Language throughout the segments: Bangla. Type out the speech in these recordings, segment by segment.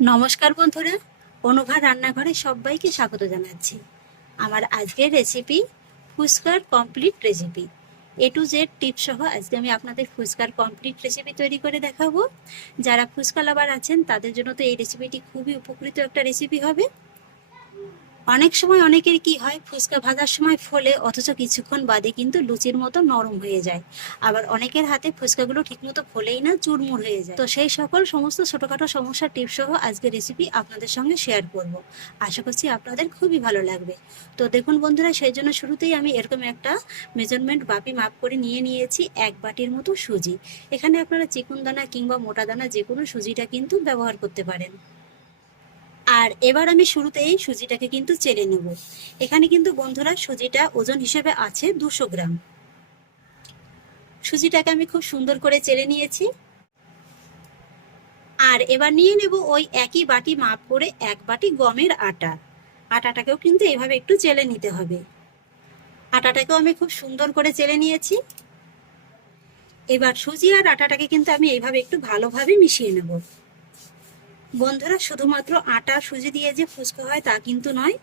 নমস্কার বন্ধুরা, অনুভা রান্নাঘরে সবাইকে স্বাগত জানাচ্ছি। আমার আজকের রেসিপি ফুচকার complete recipe. A to Z tips সহ আজকে আমি আপনাদের ফুচকার কমপ্লিট রেসিপি তৈরি করে দেখাবো। যারা ফুচকা লাভার আছেন তাদের জন্য তো এই রেসিপিটি খুবই উপকৃত একটা রেসিপি হবে। অনেক সময় অনেকের কি হয়, ফুচকা ভাজার সময় ফোলে অথচ কিছুক্ষণ বাদে কিন্তু লুচির মতো নরম হয়ে যায়। আবার অনেকের হাতে ফুচকাগুলো ঠিকমতো ফোলেই না, চুরমুর হয়ে যায়। তো সেই সকল সমস্ত ছোটখাটো সমস্যার টিপস সহ আজকের রেসিপি আপনাদের সঙ্গে শেয়ার করব। আশা করছি আপনাদের খুবই ভালো লাগবে। তো দেখুন বন্ধুরা, সেই জন্য শুরুতেই আমি এরকম একটা মেজারমেন্ট বাপি মাপ করে নিয়ে নিয়েছি 1 বাটির মতো সুজি। এখানে আপনারা চিকন দানা কিংবা মোটা দানা যে কোনো সুজিটা কিন্তু ব্যবহার করতে পারেন। আর এবার আমি শুরুতেই সুজিটাকে কিন্তু চেলে নেব। এখানে কিন্তু বন্ধুরা সুজিটা ওজন হিসেবে আছে 200 গ্রাম। সুজিটাকে আমি খুব সুন্দর করে চেলে নিয়েছি। আর এবার নিয়ে নেব ওই একই বাটি মাপ করে 1 বাটি গমের আটা। আটাটাকেও কিন্তু এভাবে একটু চেলে নিতে হবে। আটাটাকেও আমি খুব সুন্দর করে চেলে নিয়েছি। এবার সুজি আর আটাটাকে কিন্তু আমি এইভাবে একটু ভালোভাবে মিশিয়ে নেব। বন্ধুরা, শুধুমাত্র আটা সুজি দিয়ে যে ফুচকা হয় তা কিন্তু নয়,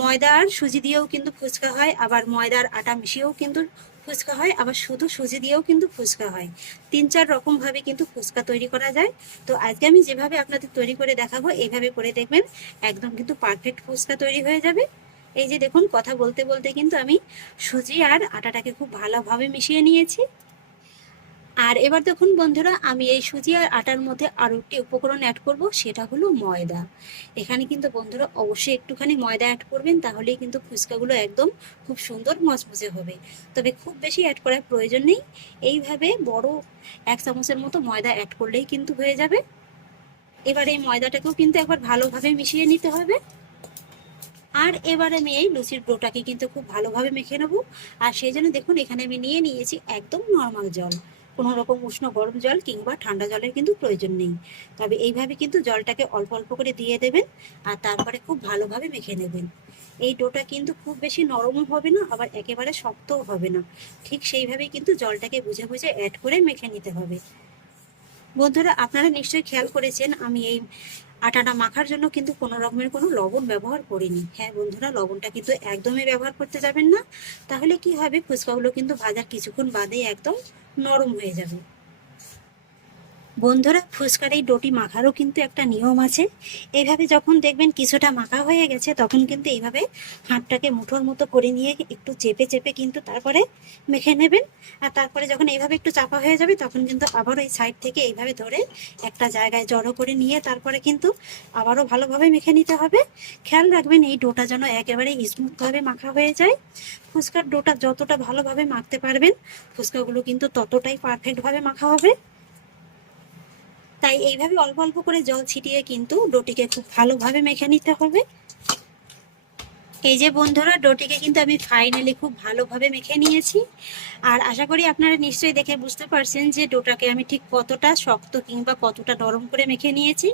ময়দা আর সুজি দিয়েও কিন্তু ফুচকা হয়, আবার ময়দার আটা মিশিয়েও কিন্তু ফুচকা হয়, আবার শুধু সুজি দিয়েও কিন্তু ফুচকা হয়। 3-4 রকম ভাবে কিন্তু ফুচকা তৈরি করা যায়। তো আজকে আমি যেভাবে আপনাদের তৈরি করে দেখাবো এইভাবে করে দেখবেন, একদম কিন্তু পারফেক্ট ফুচকা তৈরি হয়ে যাবে। এই যে দেখুন, কথা বলতে বলতে কিন্তু আমি সুজি আর আটাটাকে খুব ভালোভাবে মিশিয়ে নিয়েছি। আর এবার দেখুন বন্ধুরা, আমি এই সুজি আর আটার মধ্যে আরো একটি উপকরণ অ্যাড করব, সেটা হলো ময়দা। এখানে কিন্তু বন্ধুরা অবশ্যই একটুখানি ময়দা অ্যাড করবেন, তাহলেই কিন্তু ফুচকাগুলো একদম খুব সুন্দর মচমচে হবে। তবে খুব বেশি অ্যাড করার প্রয়োজন নেই, এইভাবে বড় 1 চামচের মতো ময়দা অ্যাড করলেই কিন্তু হয়ে যাবে। এবার এই ময়দাটাকেও কিন্তু একবার ভালোভাবে মিশিয়ে নিতে হবে। আর এবার আমি এই লুচির ডোটাকে কিন্তু খুব ভালোভাবে মেখে নেবো। আর সেই জন্য দেখুন, এখানে আমি নিয়ে নিয়েছি একদম নর্মাল জল। কোনো রকম উষ্ণ গরম জল কিংবা ঠান্ডা জলের কিন্তু প্রয়োজন নেই। তবে এইভাবে কিন্তু জলটাকে অল্প অল্প করে দিয়ে দেবেন, আর তারপরে খুব ভালোভাবে মেখে নেবেন। এই ডোটা কিন্তু খুব বেশি নরমও হবে না, আবার একেবারে শক্তও হবে না। ঠিক সেইভাবেই কিন্তু জলটাকে বুঝে বুঝে অ্যাড করে মেখে নিতে হবে। বন্ধুরা, আপনারা নিশ্চয়ই খেয়াল করেছেন আমি এই আটাটা মাখার জন্য কিন্তু কোনো রকমের কোনো লবণ ব্যবহার করিনি। হ্যাঁ বন্ধুরা, লবণটা কিন্তু একদমই ব্যবহার করতে যাবেন না, তাহলে কি হবে, ফুচকাগুলো কিন্তু ভাজার কিছুক্ষণ বাদেই একদম নরম হয়ে যাবে। বন্ধুরা, ফুচকার এই ডোটি মাখারও কিন্তু একটা নিয়ম আছে। এইভাবে যখন দেখবেন কিছুটা মাখা হয়ে গেছে, তখন কিন্তু এইভাবে হাতটাকে মুঠোর মতো করে নিয়ে একটু চেপে চেপে কিন্তু তারপরে মেখে নেবেন। আর তারপরে যখন এইভাবে একটু চাপা হয়ে যাবে, তখন কিন্তু আবারও এই সাইড থেকে এইভাবে ধরে একটা জায়গায় জড়ো করে নিয়ে তারপরে কিন্তু আবারও ভালোভাবে মেখে নিতে হবে। খেয়াল রাখবেন এই ডোটা যেন একেবারে স্মুথভাবে মাখা হয়ে যায়। ফুচকার ডোটা যতটা ভালোভাবে মাখতে পারবেন, ফুচকাগুলো কিন্তু ততটাই পারফেক্টভাবে মাখা হবে। তাই এইভাবে অল্প অল্প করে জল ছিটিয়ে কিন্তু ডোটিকে খুব ভালোভাবে মেখে নিতে হবে। এই যে বন্ধুরা, ডোটিকে কিন্তু আমি ফাইনালি খুব ভালোভাবে মেখে নিয়েছি। আর আশা করি আপনারা নিশ্চয়ই দেখে বুঝতে পারছেন যে ডোটাকে আমি ঠিক কতটা শক্ত কিংবা কতটা নরম করে মেখে নিয়েছি।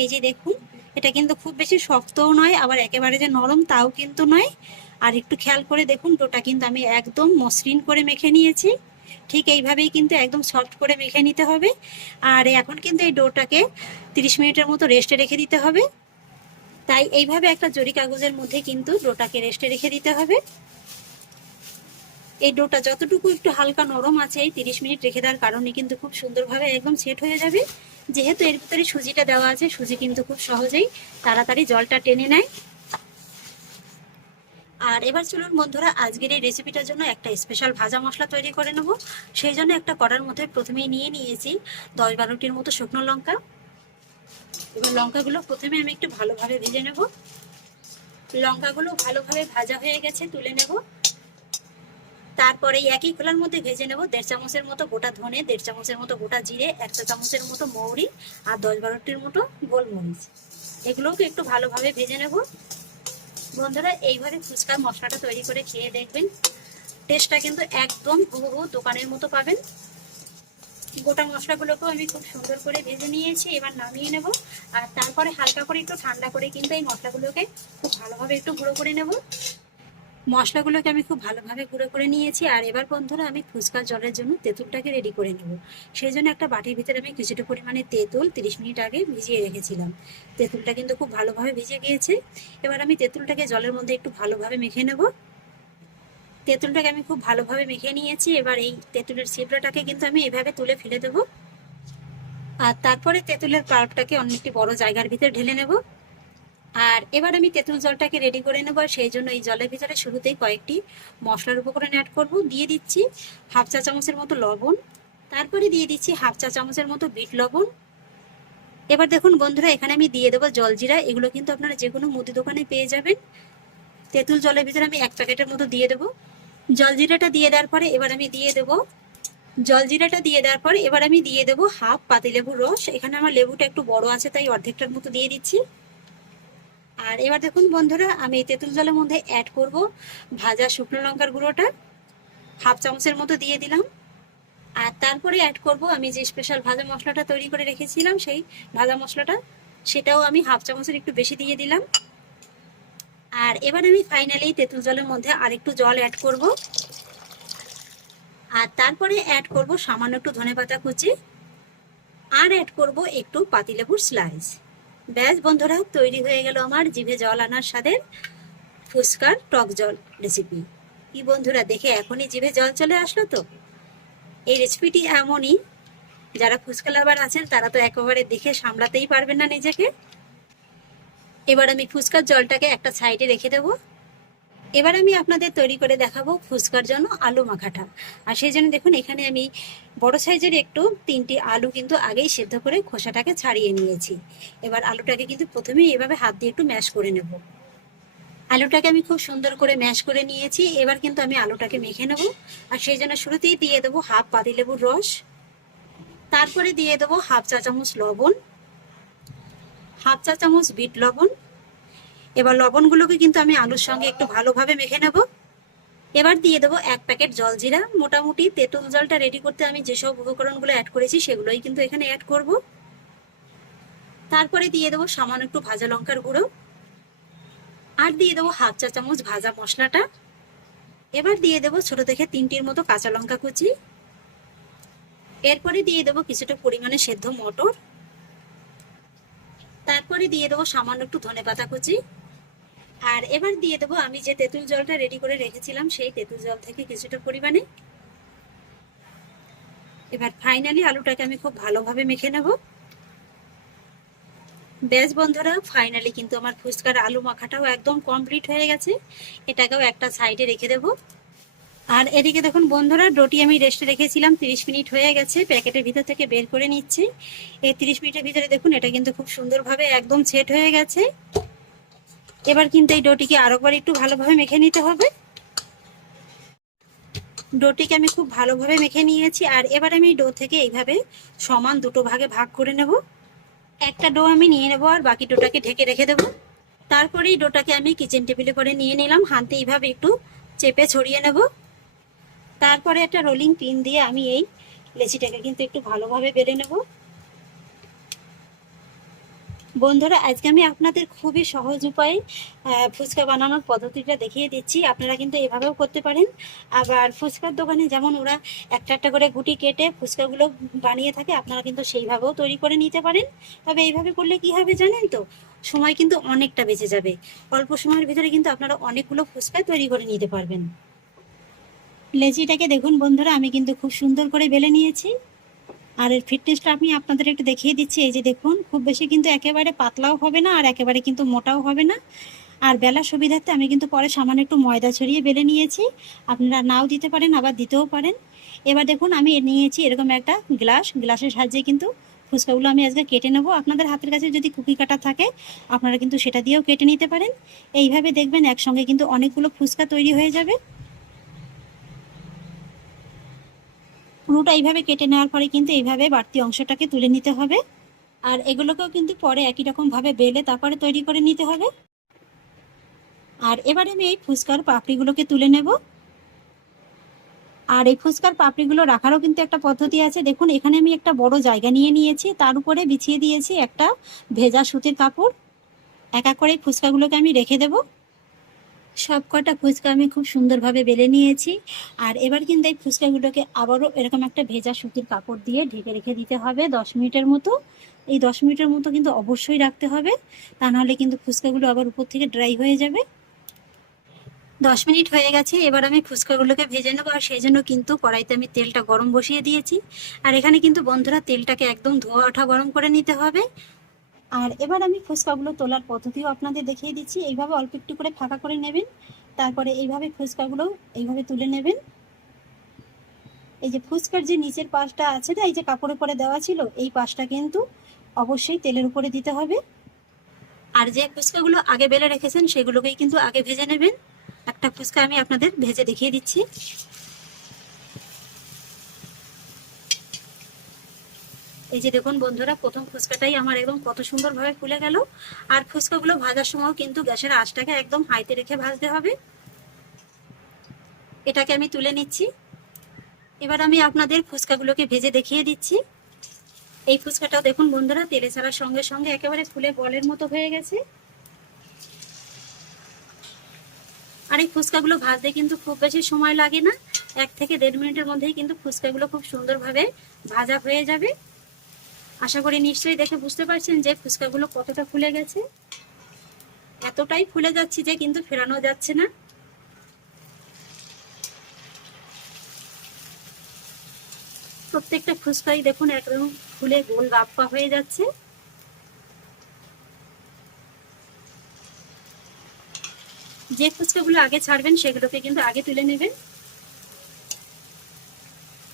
এই যে দেখুন, এটা কিন্তু খুব বেশি শক্তও নয়, আবার একেবারে যে নরম তাও কিন্তু নয়। আর একটু খেয়াল করে দেখুন, ডোটা কিন্তু আমি একদম মসৃণ করে মেখে নিয়েছি। ঠিক এইভাবেই কিন্তু একদম সফট করে মেখে নিতে হবে। আর এখন কিন্তু এই ডোটাকে 30 মিনিটের মতো রেস্টে রেখে দিতে হবে। তাই এইভাবে একটা জরি কাগজের মধ্যে কিন্তু ডোটাকে রেস্টে রেখে দিতে হবে। এই ডোটা যতটুকু একটু হালকা নরম আছে, এই 30 মিনিট রেখে দেওয়ার কারণে কিন্তু খুব সুন্দরভাবে একদম সেট হয়ে যাবে। যেহেতু এর ভিতরে সুজিটা দেওয়া আছে, সুজি কিন্তু খুব সহজেই তাড়াতাড়ি জলটা টেনে নেয়। আর এবার চলুন বন্ধুরা, আজকের এই রেসিপিটার জন্য একটা স্পেশাল ভাজা মশলা তৈরি করে নেব। সেই জন্য একটা কড়ার মধ্যে প্রথমেই নিয়ে নিয়েছি 10-12টির মতো শুকনো লঙ্কা। এবার লঙ্কাগুলো প্রথমে আমি একটু ভালোভাবে ভেজে নেব। লঙ্কাগুলো ভালোভাবে ভাজা হয়ে গেছে, তুলে নেব। তারপরে একই খোলার মধ্যে ভেজে নেব 1.5 চামচের মতো গোটা ধনে, 1.5 চামচের মতো গোটা জিরে, 1 চা চামচের মতো মৌরি, আর 10-12টির মতো গোলমরিচ। এগুলোকে একটু ভালোভাবে ভেজে নেব। বন্ধুরা, এইভাবে ফুচকার মশলাটা তৈরি করে খেয়ে দেখবেন, টেস্টটা কিন্তু একদম হুবহু দোকানের মতো পাবেন। গোটা মশলাগুলোকেও আমি খুব সুন্দর করে ভেজে নিয়েছি, এবার নামিয়ে নেব। আর তারপরে হালকা করে একটু ঠান্ডা করে কিন্তু এই মশলাগুলোকে খুব ভালোভাবে একটু গুঁড়ো করে নেব। মশলাগুলোকে আমি খুব ভালোভাবে গুঁড়ো করে নিয়েছি। আর এবার বন্ধুরা আমি ফুচকার জলের জন্য তেঁতুলটাকে রেডি করে নেব। সেই জন্য একটা বাটির ভিতরে আমি কিছুটা পরিমাণে তেঁতুল 30 মিনিট আগে ভিজিয়ে রেখেছিলাম। তেঁতুলটা কিন্তু খুব ভালোভাবে ভিজে গিয়েছে। এবার আমি তেঁতুলটাকে জলের মধ্যে একটু ভালোভাবে মেখে নেব। তেঁতুলটাকে আমি খুব ভালোভাবে মেখে নিয়েছি। এবার এই তেঁতুলের ছিবড়াটাকে কিন্তু আমি এভাবে তুলে ফেলে দেবো। আর তারপরে তেঁতুলের পাল্পটাকে অন্য একটি বড় জায়গার ভিতরে ঢেলে নেব। আর এবার আমি তেঁতুল জলটাকে রেডি করে নেব। আর সেই জন্য এই জলের ভিতরে শুরুতেই কয়েকটি মশলার উপকরণ অ্যাড করব। দিয়ে দিচ্ছি হাফ চা চামচের মতো লবণ, তারপরে দিয়ে দিচ্ছি হাফ চা চামচের মতো বিট লবণ। এবার দেখুন বন্ধুরা, এখানে আমি দিয়ে দেবো জলজিরা। এগুলো কিন্তু আপনারা যে কোনো মুদি দোকানে পেয়ে যাবেন। তেঁতুল জলের ভিতরে আমি 1 প্যাকেটের মতো দিয়ে দেবো। জলজিরাটা দিয়ে দেওয়ার পরে এবার আমি দিয়ে দেবো হাফ পাতিলেবুর রস। এখানে আমার লেবুটা একটু বড় আছে তাই অর্ধেকটার মতো দিয়ে দিচ্ছি। আর এবার দেখুন বন্ধুরা, আমি এই তেঁতুল জলের মধ্যে অ্যাড করব ভাজা শুকনো লঙ্কার গুঁড়োটা, হাফ চামচের মতো দিয়ে দিলাম। আর তারপরে অ্যাড করব আমি যে স্পেশাল ভাজা মশলাটা তৈরি করে রেখেছিলাম, সেই ভাজা মশলাটা, সেটাও আমি হাফ চামচের একটু বেশি দিয়ে দিলাম। আর এবার আমি ফাইনালি তেঁতুল জলের মধ্যে আরেকটু জল অ্যাড করব। আর তারপরে অ্যাড করব সামান্য একটু ধনেপাতা কুচি, আর অ্যাড করব একটু পাতিলেবুর স্লাইস। ব্যাস বন্ধুরা, তৈরি হয়ে গেল আমার জিভে জল আনার স্বাদের ফুচকার টক জল রেসিপি। কি বন্ধুরা, দেখে এখনই জিভে জল চলে আসলো তো? এই রেসিপিটি এমনই, যারা ফুচকা লাভার আছেন তারা তো একেবারে দেখে সামলাতেই পারবেন না নিজেকে। এবার আমি ফুচকার জলটাকে একটা সাইডে রেখে দেবো। এবার আমি আপনাদের তৈরি করে দেখাবো ফুচকার জন্য আলু মাখাটা। আর সেই জন্য দেখুন, এখানে আমি বড় সাইজের একটু 3টি আলু কিন্তু আগেই সেদ্ধ করে খোসাটাকে ছাড়িয়ে নিয়েছি। এবার আলুটাকে কিন্তু প্রথমেই এভাবে হাত দিয়ে একটু ম্যাশ করে নেব। আলুটাকে আমি খুব সুন্দর করে ম্যাশ করে নিয়েছি। এবার কিন্তু আমি আলুটাকে মেখে নেব। আর সেই জন্য শুরুতেই দিয়ে দেবো হাফ পাতিলেবুর রস, তারপরে দিয়ে দেবো হাফ চা চামচ লবণ, হাফ চা চামচ বিট লবণ। এবার লবণগুলোকে কিন্তু আমি আলুর সঙ্গে একটু ভালোভাবে মেখে নেব। এবার দিয়ে দেবো 1 প্যাকেট জলজিরা। মোটামুটি তেঁতুল জলটা রেডি করতে আমি যেসব উপকরণগুলো অ্যাড করেছি সেগুলোই কিন্তু এখানে অ্যাড করব। তারপরে দিয়ে দেবো সামান্য একটু ভাজা লঙ্কার গুঁড়ো, আর দিয়ে দেবো হাফ চা চামচ ভাজা মশলাটা। এবার দিয়ে দেবো ছোট থেকে 3টির মতো কাঁচা লঙ্কা কুচি। এরপরে দিয়ে দেবো কিছুটা পরিমাণে সেদ্ধ মটর। তারপরে দিয়ে দেবো সামান্য একটু ধনেপাতা কুচি। আর এবার দিয়ে দেবো আমি যে তেঁতুল জলটা রেডি করে রেখেছিলাম সেই তেঁতুল জল থেকে কিছুটা পরিমাণে। এবার ফাইনালি আলুটাকে আমি খুব ভালোভাবে মেখে নেব। বেশ বন্ধুরা, ফাইনালি কিন্তু আমার ফুচকার আলু মাখাটাও একদম কমপ্লিট হয়ে গেছে। এটাকেও একটা সাইডে রেখে দেব। আর এদিকে দেখুন বন্ধুরা, ডোটি আমি রেস্টে রেখেছিলাম, 30 মিনিট হয়ে গেছে। প্যাকেটের ভিতর থেকে বের করে নিচ্ছি। এই 30 মিনিটের ভিতরে দেখুন এটা কিন্তু খুব সুন্দরভাবে একদম সেট হয়ে গেছে। এবার কিন্তু এই ডোটিকে আরেকবার একটু ভালোভাবে মেখে নিতে হবে। ডোটিকে আমি খুব ভালোভাবে মেখে নিয়েছি। আর এবার আমি ডো থেকে এইভাবে সমান দুটো ভাগে ভাগ করে নেব। একটা ডো আমি নিয়ে নেব আর বাকি ডোটাকে ঢেকে রেখে দেবো। তারপরে এই ডোটাকে আমি কিচেন টেবিলে করে নিয়ে নিলাম। হাতে এইভাবে একটু চেপে ছড়িয়ে নেব। তারপরে একটা রোলিং পিন দিয়ে আমি এই লেচিটাকে কিন্তু একটু ভালোভাবে বেলে নেব। বন্ধুরা, আজকে আমি আপনাদের খুবই সহজ উপায়ে ফুচকা বানানোর পদ্ধতিটা দেখিয়ে দিচ্ছি। আপনারা কিন্তু এভাবেও করতে পারেন। আবার ফুচকার দোকানে যেমন ওরা একটা একটা করে গুটি কেটে ফুচকাগুলো বানিয়ে থাকে, আপনারা কিন্তু সেইভাবেও তৈরি করে নিতে পারেন। তবে এইভাবে করলে কি হবে জানেন তো, সময় কিন্তু অনেকটা বেঁচে যাবে। অল্প সময়ের ভিতরে কিন্তু আপনারা অনেকগুলো ফুচকা তৈরি করে নিতে পারবেন। লেচিটাকে দেখুন বন্ধুরা, আমি কিন্তু খুব সুন্দর করে বেলে নিয়েছি। আর এর ফিটনেসটা আমি আপনাদের একটু দেখিয়ে দিচ্ছি। এই যে দেখুন, খুব বেশি কিন্তু একেবারে পাতলাও হবে না আর একেবারে কিন্তু মোটাও হবে না। আর বেলার সুবিধার্থে আমি কিন্তু পরে সামান্য একটু ময়দা ছড়িয়ে বেলে নিয়েছি। আপনারা নাও দিতে পারেন, আবার দিতেও পারেন। এবার দেখুন আমি নিয়েছি এরকম একটা গ্লাসের সাহায্যে কিন্তু ফুচকাগুলো আমি আজকে কেটে নেব। আপনাদের হাতের কাছে যদি কুকি কাটা থাকে আপনারা কিন্তু সেটা দিয়েও কেটে নিতে পারেন। এইভাবে দেখবেন একসঙ্গে কিন্তু অনেকগুলো ফুচকা তৈরি হয়ে যাবে। পুরোটা এইভাবে কেটে নেওয়ার পরে কিন্তু এইভাবে বাড়তি অংশটাকে তুলে নিতে হবে। আর এগুলোকেও কিন্তু পরে একই রকম ভাবে বেলে তারপরে তৈরি করে নিতে হবে। আর এবারে আমি এই ফুচকার পাপড়িগুলোকে তুলে নেব। আর এই ফুচকার পাপড়িগুলো রাখারও কিন্তু একটা পদ্ধতি আছে। দেখুন এখানে আমি একটা বড় জায়গা নিয়ে নিয়েছি, তার উপরে বিছিয়ে দিয়েছি একটা ভেজা সুতির কাপড়। এক এক করে ফুচকাগুলোকে আমি রেখে দেব। সব কটা ফুচকা আমি খুব সুন্দরভাবে বেলে নিয়েছি। আর এবার কিন্তু এই ফুচকাগুলোকে আবারও এরকম একটা ভেজা সুতির কাপড় দিয়ে ঢেকে রেখে দিতে হবে 10 মিনিটের মতো। এই 10 মিনিটের মতো কিন্তু অবশ্যই রাখতে হবে, তা নাহলে কিন্তু ফুচকাগুলো আবার উপর থেকে ড্রাই হয়ে যাবে। 10 মিনিট হয়ে গেছে, এবার আমি ফুচকাগুলোকে ভেজে নেবো। আর সেই জন্য কিন্তু কড়াইতে আমি তেলটা গরম বসিয়ে দিয়েছি। আর এখানে কিন্তু বন্ধুরা তেলটাকে একদম ধোয়া ওঠা গরম করে নিতে হবে। আর এবার আমি ফুচকাগুলো তোলার পদ্ধতিও আপনাদের দেখিয়ে দিচ্ছি। এইভাবে অল্প একটু করে ফাঁকা করে নেবেন, তারপরে এইভাবে ফুচকাগুলো এইভাবে তুলে নেবেন। এই যে ফুচকার যে নিচের পাশটা আছে না, এই যে কাপড়ের উপরে দেওয়া ছিল, এই পাশটা কিন্তু অবশ্যই তেলের উপরে দিতে হবে। আর যে ফুচকাগুলো আগে বেলে রেখেছেন সেগুলোকেই কিন্তু আগে ভেজে নেবেন। একটা ফুচকা আমি আপনাদের ভেজে দেখিয়ে দিচ্ছি। এই যে দেখুন বন্ধুরা, প্রথম ফুচকাটাই আমার একদম কত সুন্দরভাবে ফুলে গেল। আর ফুচকাগুলো ভাজার সময় কিন্তু গ্যাসের আঁচটাকে একদম হাইতে রেখে ভাজতে হবে। এটাকে আমি তুলে নিচ্ছি। এবার আমি আপনাদের ফুচকাগুলোকে ভেজে দেখিয়ে দিচ্ছি। এই ফুচকাটাও দেখুন বন্ধুরা, তেলে ছাড়ার সঙ্গে সঙ্গে একেবারে ফুলে বলের মতো হয়ে গেছে। আর এই ফুচকাগুলো ভাজতে কিন্তু খুব বেশি সময় লাগে না, 1 থেকে 1.5 মিনিটের মধ্যেই কিন্তু ফুচকাগুলো খুব সুন্দরভাবে ভাজা হয়ে যাবে। আশা করি নিশ্চয়ই দেখে বুঝতে পারছেন যে ফুচকাগুলো কতটা ফুলে গেছে। এতটাই ফুলে যাচ্ছে যে কিন্তু ফেরানো যাচ্ছে না। প্রত্যেকটা ফুচকাই দেখুন একদম ফুলে গোল গাপ্পা হয়ে যাচ্ছে। যে ফুচকাগুলো আগে ছাড়বেন সেগুলোকে কিন্তু আগে তুলে নেবেন।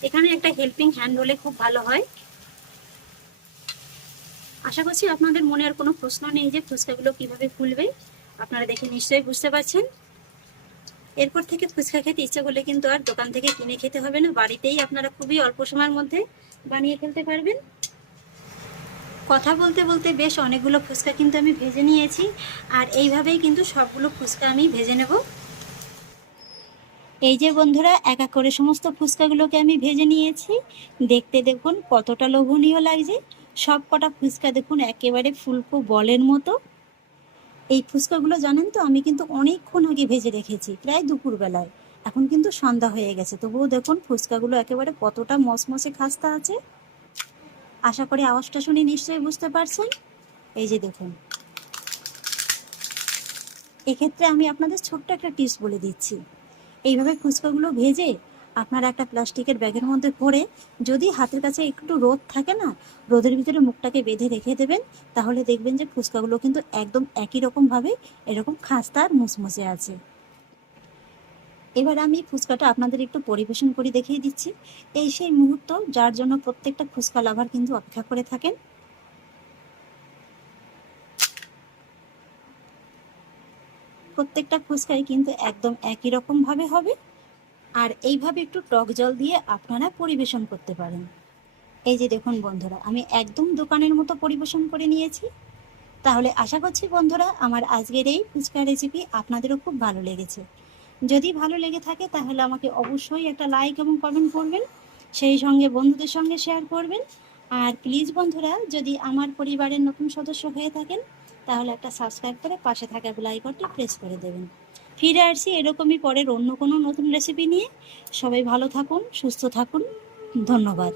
এখানে একটা হেল্পিং হ্যান্ড হলে খুব ভালো হয়। আশা করছি আপনাদের মনে আর কোনো প্রশ্ন নেই যে ফুচকাগুলো কিভাবে ফুলবে, আপনারা দেখে নিশ্চয়ই বুঝতে পারছেন। এরপর থেকে ফুচকা খেতে ইচ্ছা করলে কিন্তু আর দোকান থেকে কিনে খেতে হবে না, বাড়িতেই আপনারা খুবই অল্প সময়ের মধ্যে বানিয়ে ফেলতে পারবেন। কথা বলতে বলতে বেশ অনেকগুলো ফুচকা কিন্তু আমি ভেজে নিয়েছি। আর এইভাবেই কিন্তু সবগুলো ফুচকা আমি ভেজে নেব। এই যে বন্ধুরা, এক এক করে সমস্ত ফুচকাগুলোকে আমি ভেজে নিয়েছি। দেখতে দেখুন কতটা লোভনীয় লাগছে। সব কটা ফুচকা দেখুন একেবারে ফুলকো বলের মতো। এই ফুচকাগুলো জানেন তো, আমি কিন্তু অনেকক্ষণ আগে ভেজে রেখেছি, প্রায় দুপুরবেলায়। এখন কিন্তু সন্ধ্যা হয়ে গেছে, তবুও দেখুন ফুচকাগুলো একেবারে কতটা মসমসে খাস্তা আছে। আশা করি আওয়াজটা শুনে নিশ্চয়ই বুঝতে পারছেন। এই যে দেখুন, এক্ষেত্রে আমি আপনাদের ছোট্ট একটা টিপস বলে দিচ্ছি। এইভাবে ফুচকাগুলো ভেজে আপনারা একটা প্লাস্টিকের ব্যাগের মধ্যে ভরে, যদি হাতের কাছে একটু রোদ থাকে না, রোদের ভিতরে মুখটাকে বেঁধে রেখে দেবেন, তাহলে দেখবেন যে ফুচকাগুলো কিন্তু একদম একই রকমভাবে এরকম খাস্তা আর মুসমুসে আছে। এবার আমি ফুচকাটা আপনাদের একটু পরিবেশন করে দেখিয়ে দিচ্ছি। এই সেই মুহূর্ত যার জন্য প্রত্যেকটা ফুচকা লাভার কিন্তু অপেক্ষা করে থাকেন। প্রত্যেকটা ফুচকাই কিন্তু একদম একই রকমভাবে হবে। আর এইভাবে একটু টক জল দিয়ে আপনারা পরিবেশন করতে পারেন। এই যে দেখুন বন্ধুরা, আমি একদম দোকানের মতো পরিবেশন করে নিয়েছি। তাহলে আশা করছি বন্ধুরা, আমার আজকের এই ফুচকা রেসিপি আপনাদেরও খুব ভালো লেগেছে। যদি ভালো লেগে থাকে তাহলে আমাকে অবশ্যই একটা লাইক এবং কমেন্ট করবেন, সেই সঙ্গে বন্ধুদের সঙ্গে শেয়ার করবেন। আর প্লিজ বন্ধুরা, যদি আমার পরিবারের নতুন সদস্য হয়ে থাকেন তাহলে একটা সাবস্ক্রাইব করে পাশে থাকা বেল আইকনটি প্রেস করে দেবেন। ফিরে আসছি এরকমই পরের অন্য কোনো নতুন রেসিপি নিয়ে। সবাই ভালো থাকুন, সুস্থ থাকুন। ধন্যবাদ।